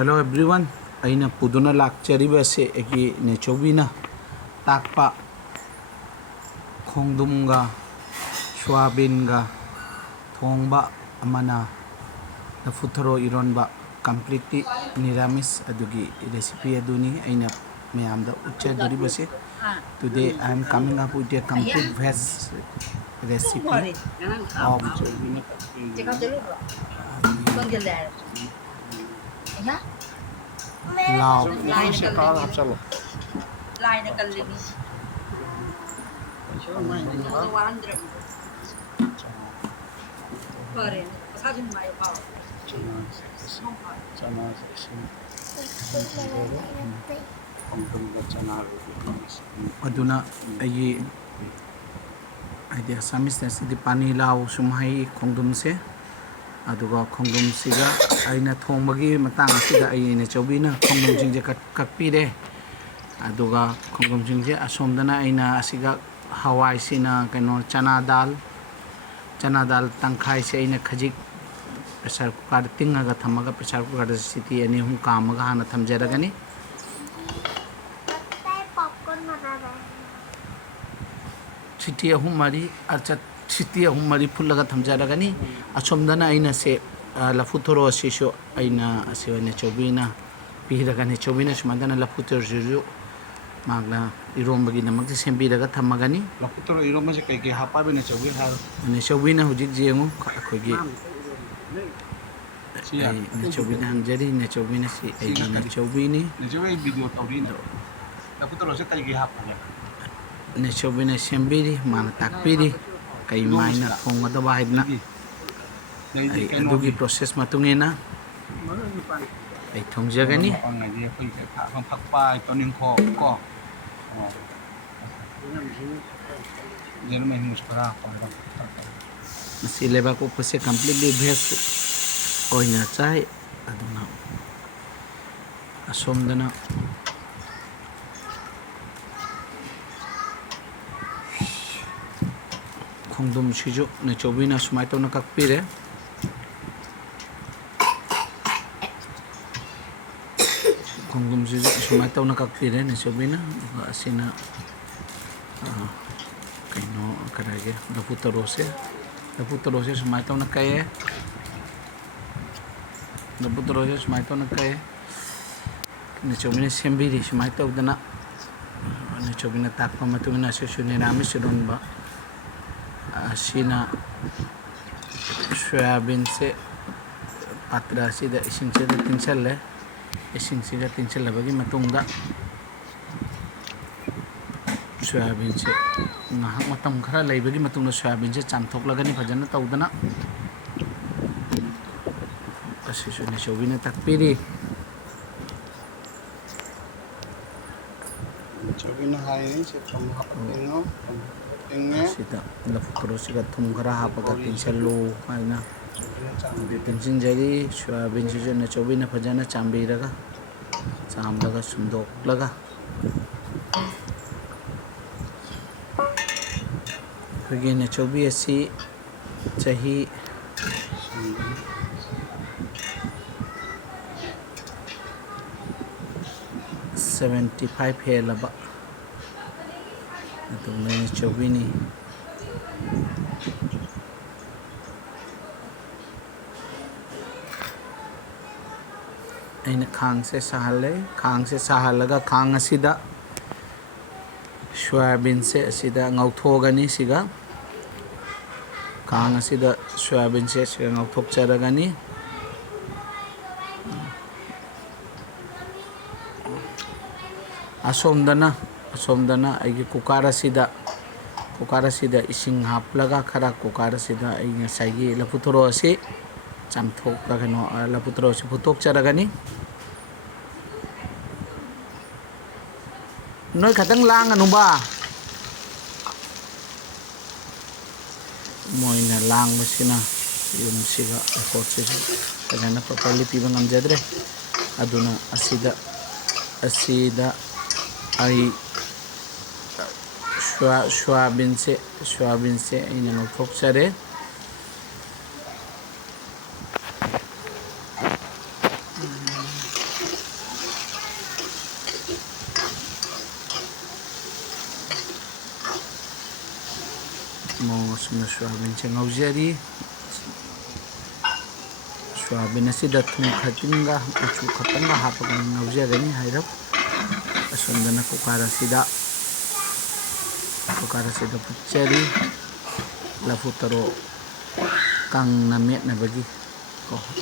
Hello everyone अना पुदुना लाक्चरीबसे एकी नेचौबीना ताकपा खोंगदुमगा सोयाबीनगा थोंबा अमना लफुथरो इरोनबा completely निरामिस अदुगी रेसिपी अदुनी अना मयामदा उच्चदोरिबसे today I am coming up with a complete veg recipe of लाव चलो लाइन कर लेनी करे 사진 많이 봐. अदुना ये आइडिया समिस ने पानी लाव सुमहाई खोंदुम से अदुगा खोंदुम सिगा आइना थोंबगी मतंग असिदा आइने चौबीना खोंदुम जिंजे ककपीरे अदुगा खोंदुम जिंजे असोमदना आइना असिगा हवाई सिना कनो चना दाल तंखाई से आइना खजिक प्रेशर कुकर तिंगागा थमगा प्रेशर कुकर सिटी अने हम कामगा हाना थमजरगनी सिटी अहुम मरी अर्चा सिटी अहुम मरी फुलगा थमजरगनी असोमदना आइना से लफुथोरो असिसो आइना असिवने चौबीना पीरगने चौबीना सुमदना लफुथोरो जुजु मागला इरोमबगी नमक सेंबीरगा थमगनी लफुथोरो इरोम से कई हापाबने चौबीन हार ने चौबीना हुजिक जेंगो अखोगी ने चौबीना हंजरी ने चौबीना सी ने चौबीनी निजवे वीडियो तौरी लफुथोरो से कई हापाले ने चौबीना सेंबीरी माना ताकपीरी कई माइना थोंगदबा हाइबना अदुगी प्रोसेस मतुंगेना थोंजगनी अंगाई अखोई खाखं फकपा तोनिंखो को जेन में मुस्कुरा मसी लेबा को पसे कंप्लीटली भेस ओइना चाय अदुना असोमदना खोंदुम सिजु ने चौबीना सुमाइतोना ककपीरे खोंदुम सिजु सुमाइतोना ककपीरे ने चौबीना असिना कइनो करागे लफुथोरो से सुमाइतोना कए लफुथोरो से सुमाइतोना कए ने चौबीना सेंबीरी सुमाइतोदना ने चौबीना ताकपा मतुंगना सेसुने नामी सिरोनबा असिना सोयाबीन से पात्र असिदा इसिंग से तिंचले इसिंग से तिंचलबगी मतुंगदा सोयाबीन से नाहक मतम खरा लेबगी मतुंगदा सोयाबीन से चामथोकलगनी फजन तौदना असिसुने चौबीना तकपीरी चौबीन हाई से थम हापेनो सिदा लफुथोरो सिगा थुम खरा हापगा तिंचलो आइना तिंचिंजरी सोयाबीन से ने चौबीना फजना चांबीरगा चामलगा सुंदोकलगा खगे ने चौबी असी चाही 75 हेलबा अदुने चौबीनी अने खांग से साहलगा खांग असिदा सोयाबीन से असिदा ngauthogani सिगा खांग असिदा सोयाबीन से सिगा ngauthokcharagani असोमदना आइगे कुकार असिदा इसिंग हापलगा खरा कुकार असिदा आई ngसाइगी लफुथोरो असे चामथोकगा कनो लफुथोरो असे फुथोकचरगनी नोय खतंग लांगनुबा मोइना लांगबसिना युमसिगा एफोर्टसे फजना प्रॉपर्ली पीबा ngamjadre aduna asida आई सोयाबीन से इन लौथोकचरे ꯃꯑꯣꯡ ꯑꯁꯨꯝꯅ ꯁꯣꯌꯥꯕꯤꯟꯁꯦ ꯉꯧꯖꯔꯤ ꯁꯣꯌꯥꯕꯤꯟ ꯑꯁꯤꯗ ꯊꯨꯝ ꯈꯛꯇꯪꯒ ꯃꯆꯨ ꯈꯛꯇꯪꯒ ꯍꯥꯞꯄꯒ ꯉꯧꯖꯒꯅꯤ ꯍꯥꯏꯔꯞ ꯑꯁꯣꯝꯗꯅ ꯀꯨꯀꯔ ꯑꯁꯤꯗ ꯐꯨꯠꯆꯔꯤ ꯂꯐꯨ ꯊꯔꯣ ꯀꯪꯅ ꯃꯦꯠꯅꯕꯒꯤ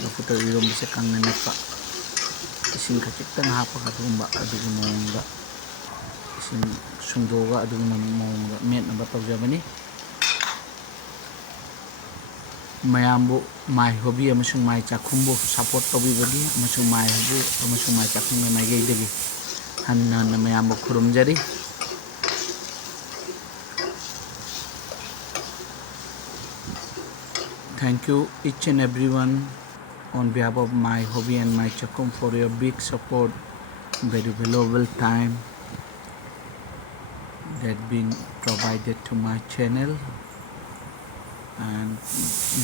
ꯂꯐꯨ ꯊꯔꯣ ꯏꯔꯣꯝꯕꯁꯦ ꯀꯪꯅ ꯃꯦꯠꯄ इसिंग खचितंग हापगा अदुगुम मौंगा इसिंग सुंदोगा अदुगुम मौंगा मेटनबा तौजबनी मयामबु माय हॉबी अमसुंग माय चाखुंबु सपोर्ट तौबिबगी अमसुंग माय हॉबी अमसुंग माय चाखुंग मायगेदगी हन्ना मयामबु खुरुमजरी Thank you each and everyone on behalf of my hobby and my chakum for your big support, very valuable time that been provided to my channel, and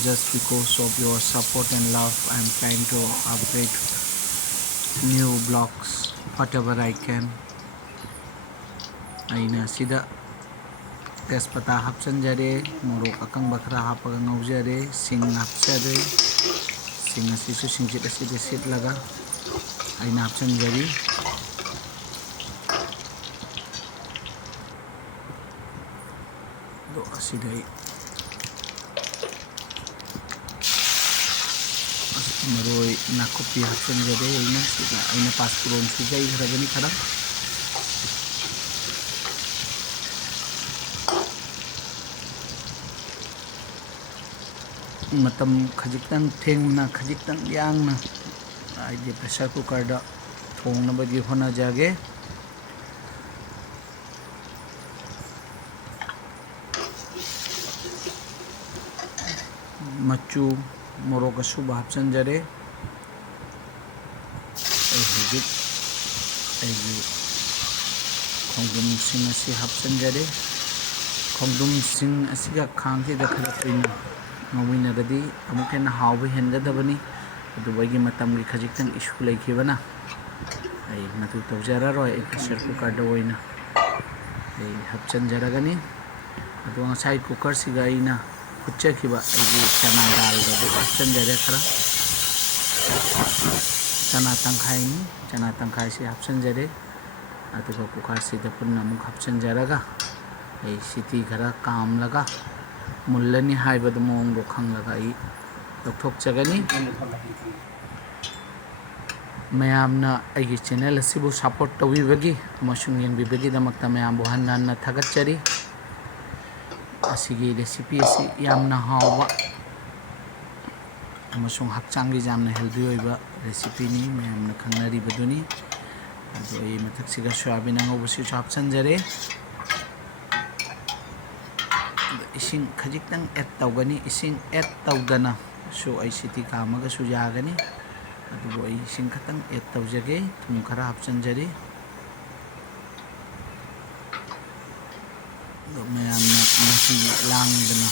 just because of your support and love I'm trying to upgrade new blogs whatever I can. aina sida तेजपत्ता हापचनजरे मोरोक अकंबा खरा हापगा ngौजरे सिंग हापचरे सिंग असिसु सिंजित असिदे सिटलगा आइना हापचनजरी दो असिदे मरोय नाकुपी हापचनजरे आइना पासपुरोन सुजाई खरबनी खरा मतम खजितंग थेंगना खजितंग यांगना आइदे pressure cooker दा थोंगनबगी होनाजागे मचू मोरोक असुबा हापचनजरे हजिक खोंगदुम सिंग असि हापचनजरे खोंगदुम सिंग असिगा खांगसिदा खरा तुइना ngawinagadi amuk hen hawba hengadabani adubai matamgi khajiktan issue leikibana ai matu tawjararoi ai pressure cooker da oina ai hapchan jaragani adu ngasai cooker siga aina huchakhiba ai chana dal da hapchan jare khara chana tangkhai si hapchan jare aduga cooker sida punna amuk hapchan jaraga ai siti khara kam laga मुल्लनी हाइबद मोंग खंगलगा आई लौथोकजगनी मयामना आइगी channel असिबु support तौबिबगी अमसुंग येंबिबगी दमक्ता मयामबु हन्ना थागतचरी असिगी recipe असि यामना हावबा अमसुंग हक्चांगी जामना healthy होइबा recipe नि मयामना खंगनरिबदुनी अदो ए मथक्सिगा soybean अंगौबसि हापचनजरे इसिंग खजितंग add तौगनी इसिंग add तौदना सो आई city कामगा सु यागनी अदुबो आई इसिंग खतंग add तौजगे थुम खरा हापचनजरी दो मयामना मसी लांगदना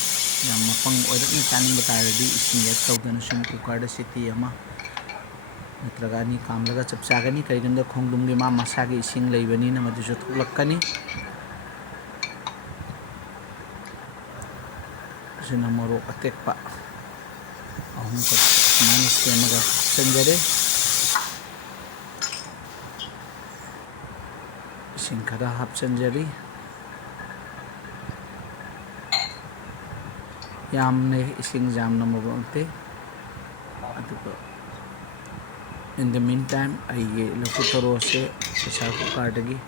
याम मपंग ओइरकना चानिंग बतारदी इसिंग add तौदना सुम cooker दा city अमा नत्रगानी कामलगा चपचागनी करिगंदा खोंगदुमगे मा मसागे इसिंग लेबनी न मदुसु थुलक्कनी sina morok atekpa ahum ko manis ke maga senjare singkara hap senjari yamne ising jam na mobonte aduko in the meantime ai lafu toro se pressure cooker dagi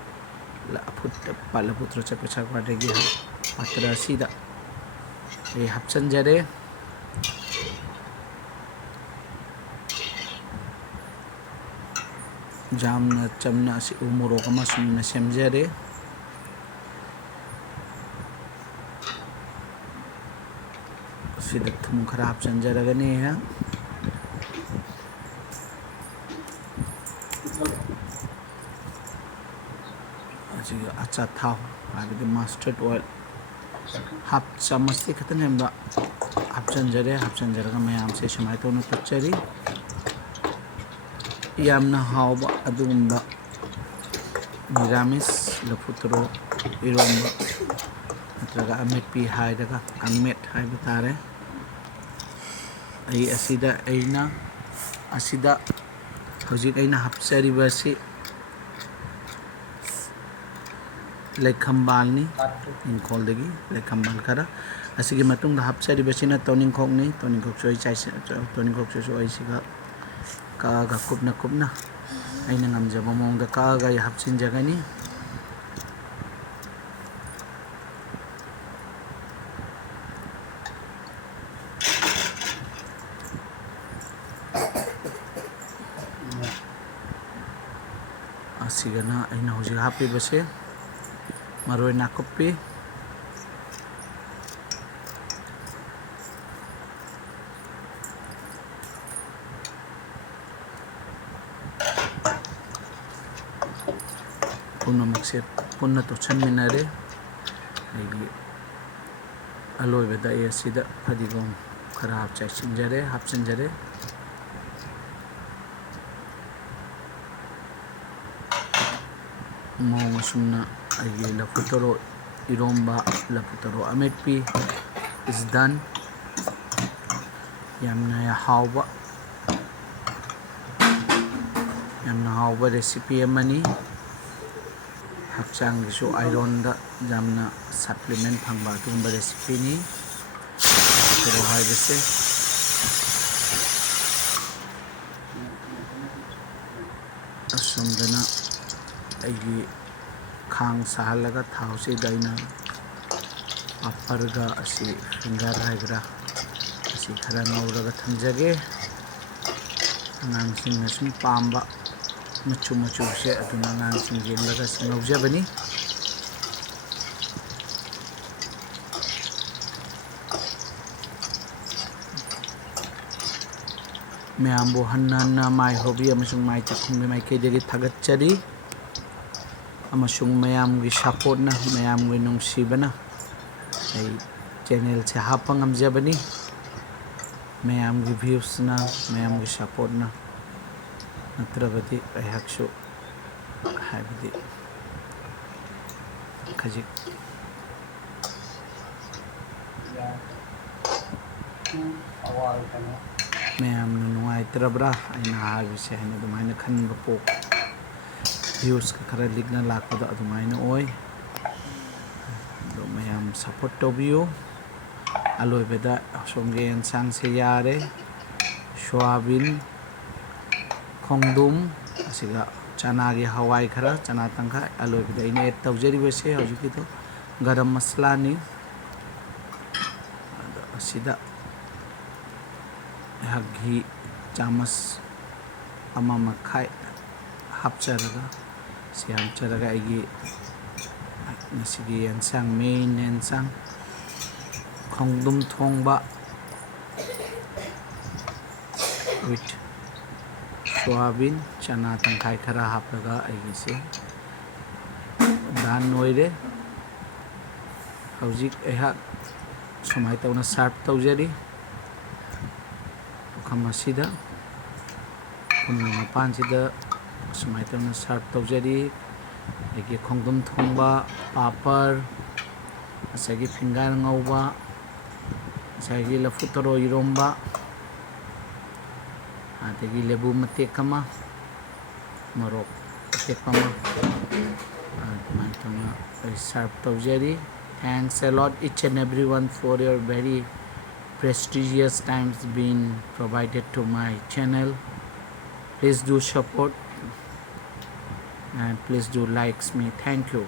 lafu toro se pressure cooker dagi patra sida ये हपचन जरे जामना चमना से उमरोक अमा सुमना सेमजरे सिदा थुम खरा हपचन जरगने है अच्छा था आगे मस्टर्ड ऑयल हाफ चम्मच से खतन हेमदा हापचन जरगा मैम से समाय तो तच्चरी यामना हावबा अदुगुंबा निरामिस लफुतरो इरोंबा ꯅꯠꯇ꯭ꯔꯒ ꯑꯃꯦꯠꯄꯤ ꯍꯥꯏꯔꯒ ꯀꯥꯡꯃꯦꯠ ꯍꯥꯏꯕ ꯇꯥꯔꯦ ꯑꯩ ꯑꯁꯤꯗ ꯍꯧꯖꯤꯛ ꯑꯩꯅ ꯍꯥꯞꯆꯔꯤꯕꯁꯤ ꯂꯩꯈꯝꯕꯥꯜꯅꯤ ꯏꯪꯈꯣꯜꯗꯒꯤ ꯂꯩꯈꯝꯕꯥꯜ ꯈꯔ ꯑꯁꯤꯒꯤ ꯃꯇꯨꯡꯗ ꯍꯥꯞꯆꯔꯤꯕꯁꯤꯅ ꯇꯣꯅꯤꯡꯈꯣꯛꯅꯤ ꯇꯣꯅꯤꯡꯈꯣꯛꯁꯤꯁꯨ ꯑꯩ ꯁꯤꯒ ꯀꯛꯑꯒ ꯀꯨꯞꯅ ꯑꯩꯅ ꯉꯝꯖꯕ ꯃꯑꯣꯡꯗ ꯀꯛꯑꯒ ꯑꯩ ꯍꯥꯞꯆꯤꯟꯖꯒꯅꯤ ꯑꯁꯤꯒꯅ ꯑꯩꯅ ꯍꯧꯖꯤꯛ ꯍꯥꯞꯄꯤꯕꯁꯦ ꯃꯔꯣꯏ ꯅꯥꯀꯨꯞꯄꯤ ꯄꯨꯝꯅꯃꯛꯁꯦ ꯄꯨꯟꯅ ꯇꯣꯠꯁꯟꯃꯤꯟꯅꯔꯦ ꯑꯩꯒꯤ ꯑꯂꯣꯏꯕꯗ ꯑꯩ ꯑꯁꯤꯗ ꯐꯗꯤꯒꯣꯝ ꯈꯔ ꯍꯥꯞꯆꯤꯟꯖꯔꯦ ꯃꯑꯣꯡ ꯑꯁꯨꯝꯅ ꯑꯩꯒꯤ ꯂꯐꯨ ꯊꯔꯣ ꯏꯔꯣꯝꯕ ꯂꯐꯨ ꯊꯔꯣ ꯑꯃꯦꯠꯄꯤ is done ꯌꯥꯝꯅ ꯍꯥꯎꯕ ꯔꯦꯁꯤꯄꯤ ꯑꯃꯅꯤ ꯍꯛꯆꯥꯡꯒꯤꯁꯨ ꯑꯥꯏꯔꯣꯟꯗ ꯌꯥꯝꯅ ꯁꯄ꯭ꯂꯤꯃꯦꯟ ꯐꯪꯕ ꯑꯗꯨꯒꯨꯝꯕ ꯔꯦꯁꯤꯄꯤꯅꯤ ꯊꯔꯣ ꯍꯥꯏꯕꯁꯦ ꯑꯁꯣꯝꯗꯅ ꯑꯩꯒꯤ ꯈꯥꯡ ꯁꯥꯍꯜꯂꯒ ꯊꯥꯎꯁꯤꯗ ꯑꯩꯅ ꯄꯥꯄꯔꯒ ꯑꯁꯤ ꯐꯤꯡꯒꯔ ꯍꯥꯏꯕ꯭ꯔꯥ ꯑꯁꯤ ꯈꯔ ꯉꯧꯔꯒ ꯊꯝꯖꯒꯦ ꯑꯉꯥꯡꯁꯤꯡꯅ ꯁꯨꯝ ꯄꯥꯝꯕ ꯃꯆꯨꯁꯦ ꯑꯗꯨꯅ ꯑꯉꯥꯡꯁꯤꯡ ꯌꯦꯡꯂꯒ ꯑꯁꯤ ꯉꯧꯖꯕꯅꯤ ꯃꯌꯥꯝꯕꯨ ꯍꯟꯅ ꯃꯥꯏ ꯍꯣꯕꯤ ꯑꯃꯁꯨꯡ ꯃꯥꯏ ꯆꯥꯛꯈꯨꯝꯒꯤ ꯃꯥꯏꯀꯩꯗꯒꯤ ꯊꯥꯒꯠꯆꯔꯤ ꯑꯃꯁꯨꯡ ꯃꯌꯥꯝꯒꯤ ꯁꯄꯣꯔꯠꯅ ꯃꯌꯥꯝꯒꯤ ꯅꯨꯡꯁꯤꯕꯅ ꯑꯩ ꯆꯦꯅꯦꯜꯁꯦ ꯍꯥꯞꯄ ꯉꯝꯖꯕꯅꯤ ꯃꯌꯥꯝꯒꯤ ꯚ꯭ꯌꯨꯁꯅ ꯃꯌꯥꯝꯒꯤ ꯁꯄꯣꯔꯠꯅ ꯅꯠꯇ꯭ꯔꯕꯗꯤ ꯑꯩꯍꯥꯛꯁꯨ ꯍꯥꯏꯕꯗꯤ ꯈꯖꯤꯛ ꯃꯌꯥꯝꯅ ꯅꯨꯡꯉꯥꯏꯇ꯭ꯔꯕ꯭ꯔꯥ ꯑꯩꯅ ꯍꯥꯏꯕꯁꯦ ꯍꯥꯏꯅ ꯑꯗꯨꯃꯥꯏꯅ ꯈꯟꯕ ꯚ꯭ꯌꯨꯁꯀ ꯈꯔ ꯂꯤꯛꯅ ꯂꯥꯛꯄꯗꯣ ꯑꯗꯨꯃꯥꯏꯅ ꯑꯣꯏ ꯑꯗꯣ ꯃꯌꯥꯝ ꯁꯞꯄꯣꯔꯠ ꯇꯧꯕꯤꯌꯨ ꯑꯂꯣꯏꯕꯗ ꯑꯁꯣꯝꯒꯤ ꯌꯦꯟꯁꯥꯡꯁꯦ ꯌꯥꯔꯦ ꯁꯣꯌꯥꯕꯤꯟ ꯈꯣꯡꯗ꯭ꯔꯨꯝ ꯑꯁꯤꯒ ꯆꯅꯥꯒꯤ ꯍꯋꯥꯏ ꯈꯔ ꯆꯅꯥ ꯇꯪꯈꯥꯏ ꯑꯂꯣꯏꯕꯗ ꯑꯩꯅ ꯑꯦꯗ ꯇꯧꯖꯔꯤꯕꯁꯦ ꯍꯧꯖꯤꯛꯀꯤꯗꯣ ꯒꯔꯝ ꯃꯁꯂꯥꯅꯤ ꯑꯗꯣ ꯑꯁꯤꯗ ꯑꯩꯍꯥꯛ ꯘꯤ ꯆꯥꯃꯁ 1.5 ꯍꯥꯞꯆꯔꯒ ꯑꯩꯒꯤ ꯉꯁꯤꯒꯤ ꯌꯦꯟꯁꯥꯡ ꯃꯦꯟ ꯌꯦꯟꯁꯥꯡ ꯈꯣꯡꯗ꯭ꯔꯨꯝ ꯊꯣꯡꯕ with ꯁꯣꯌꯥꯕꯤꯟ ꯆꯅꯥ ꯇꯪꯈꯥꯏ ꯈꯔ ꯍꯥꯞꯄꯒ ꯑꯩꯒꯤꯁꯦ ꯗꯥꯟ ꯑꯣꯏꯔꯦ ꯍꯧꯖꯤꯛ ꯑꯩꯍꯥꯛ ꯁꯨꯃꯥꯏꯅ ꯇꯧꯅ ꯁꯥꯔꯚ ꯇꯧꯖꯔꯤ ꯄꯨꯈꯝ ꯑꯁꯤꯗ ꯄꯨꯈꯝꯒꯤ ꯃꯄꯥꯟꯁꯤꯗ ꯁꯨꯃꯥꯏꯅ ꯇꯧꯅ ꯁꯥꯔꯚ ꯇꯧꯖꯔꯤ ꯑꯩꯒꯤ ꯈꯣꯡꯗ꯭ꯔꯨꯝ ꯊꯣꯡꯕ ꯄꯥꯄꯔ ꯉꯁꯥꯏꯒꯤ ꯐꯤꯡꯒꯔ ꯉꯧꯕ ꯉꯁꯥꯏꯒꯤ ꯂꯐꯨ ꯊꯔꯣ ꯏꯔꯣꯝꯕ ꯑꯗꯒꯤ ꯂꯦꯕꯨ ꯃꯇꯦꯛ ꯑꯃ ꯃꯣꯔꯣꯛ ꯑꯇꯦꯛꯄ ꯑꯃ ꯑꯗꯨꯃꯥꯏꯅ ꯇꯧꯅ ꯑꯩ ꯁꯥꯔꯚ ꯇꯧꯖꯔꯤ Thanks a lot each and everyone for your very prestigious times being provided to my channel. Please do support and please do likes me. Thank you.